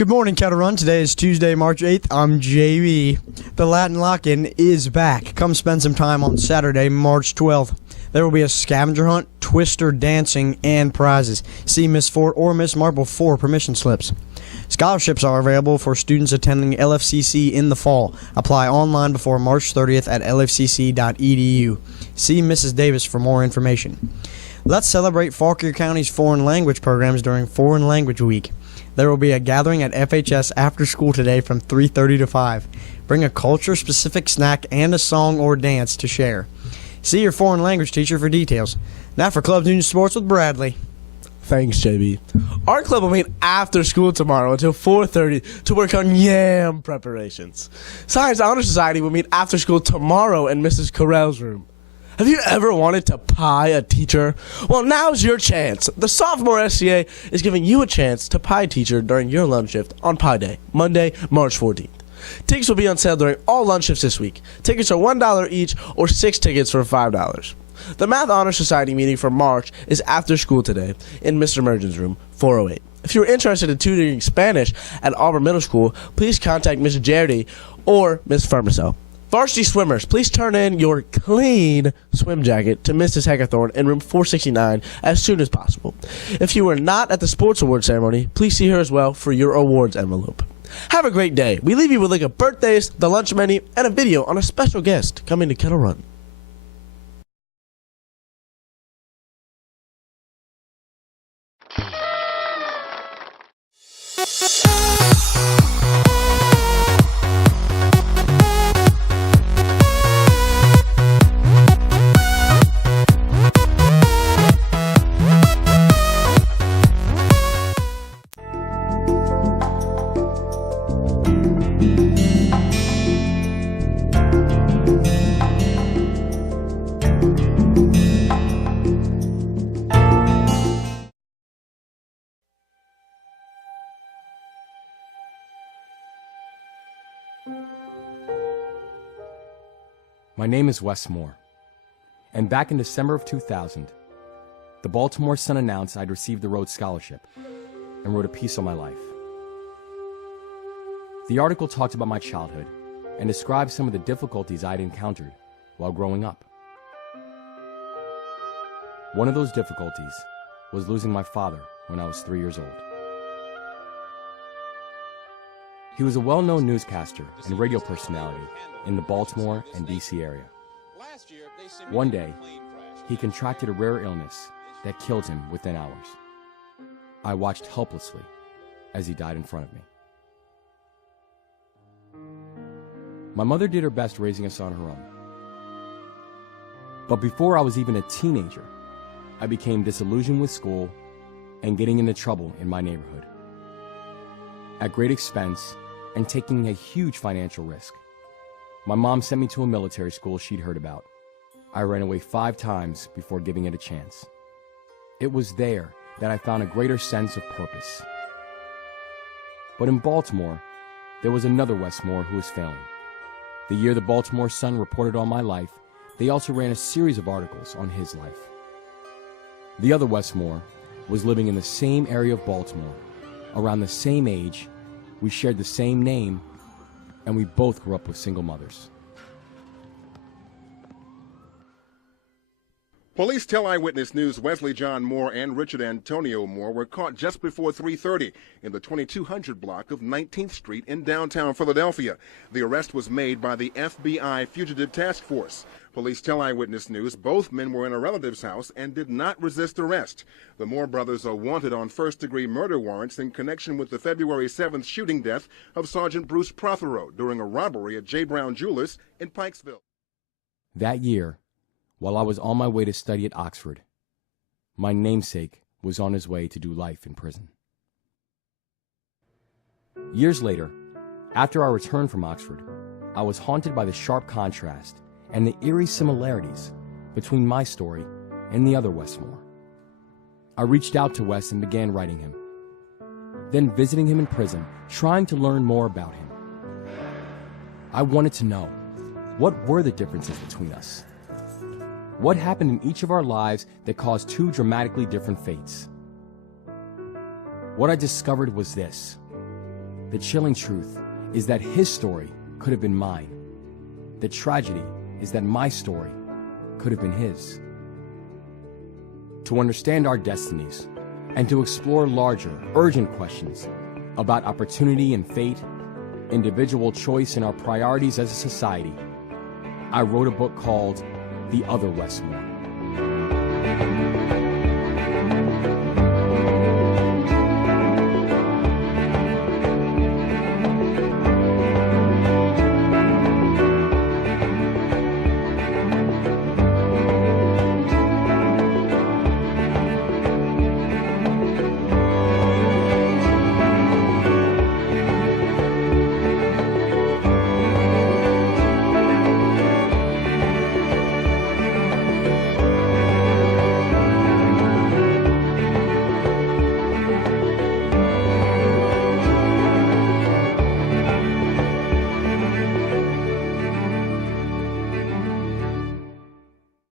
Good morning, Kettle Run. Today is Tuesday, March 8th. I'm JB. The Latin Lock-In is back. Come spend some time on Saturday, March 12th. There will be a scavenger hunt, twister dancing, and prizes. See Miss Fort or Miss Marple for permission slips. Scholarships are available for students attending LFCC in the fall. Apply online before March 30th at lfcc.edu. See Mrs. Davis for more information. Let's celebrate Fauquier County's foreign language programs during Foreign Language Week. There will be a gathering at FHS after school today from 3:30 to 5. Bring a culture-specific snack and a song or dance to share. See your foreign language teacher for details. Now for Clubs News Sports with Bradley. Thanks, JB. Our club will meet after school tomorrow until 4:30 to work on YAM preparations. Science Honor Society will meet after school tomorrow in Mrs. Carell's room. Have you ever wanted to pie a teacher? Well, now's your chance. The Sophomore SCA is giving you a chance to pie a teacher during your lunch shift on Pie Day, Monday, March 14th. Tickets will be on sale during all lunch shifts this week. Tickets are $1 each or 6 tickets for $5. The Math Honor Society meeting for March is after school today in Mr. Mergen's room, 408. If you're interested in tutoring Spanish at Auburn Middle School, please contact Ms. Jardy or Ms. Fermacell. Varsity swimmers, please turn in your clean swim jacket to Mrs. Heckathorn in room 469 as soon as possible. If you were not at the sports award ceremony, please see her as well for your awards envelope. Have a great day. We leave you with of birthdays, the lunch menu, and a video on a special guest coming to Kettle Run. My name is Wes Moore, and back in December of 2000, the Baltimore Sun announced I'd received the Rhodes Scholarship and wrote a piece on my life. The article talked about my childhood and described some of the difficulties I'd encountered while growing up. One of those difficulties was losing my father when I was 3 years old. He was a well-known newscaster and radio personality in the Baltimore and D.C. area. One day, he contracted a rare illness that killed him within hours. I watched helplessly as he died in front of me. My mother did her best raising us on her own. But before I was even a teenager, I became disillusioned with school and getting into trouble in my neighborhood. At great expense and taking a huge financial risk, my mom sent me to a military school she'd heard about. I ran away 5 times before giving it a chance. It was there that I found a greater sense of purpose. But in Baltimore, there was another Wes Moore who was failing. The year the Baltimore Sun reported on my life, they also ran a series of articles on his life. The other Wes Moore was living in the same area of Baltimore, around the same age. We shared the same name, and we both grew up with single mothers. Police tell Eyewitness News Wesley John Moore and Richard Antonio Moore were caught just before 3:30 in the 2200 block of 19th Street in downtown Philadelphia. The arrest was made by the FBI Fugitive Task Force. Police tell Eyewitness News both men were in a relative's house and did not resist arrest. The Moore brothers are wanted on first-degree murder warrants in connection with the February 7th shooting death of Sergeant Bruce Prothero during a robbery at J. Brown Jewelers in Pikesville. That year, while I was on my way to study at Oxford, my namesake was on his way to do life in prison. Years later, after I returned from Oxford, I was haunted by the sharp contrast and the eerie similarities between my story and the other Wes Moore. I reached out to Wes and began writing him, then visiting him in prison, trying to learn more about him. I wanted to know, what were the differences between us? What happened in each of our lives that caused 2 dramatically different fates? What I discovered was this: The chilling truth is that his story could have been mine. The tragedy is that my story could have been his. To understand our destinies and to explore larger, urgent questions about opportunity and fate, individual choice, and our priorities as a society, I wrote a book called The Other Westmore.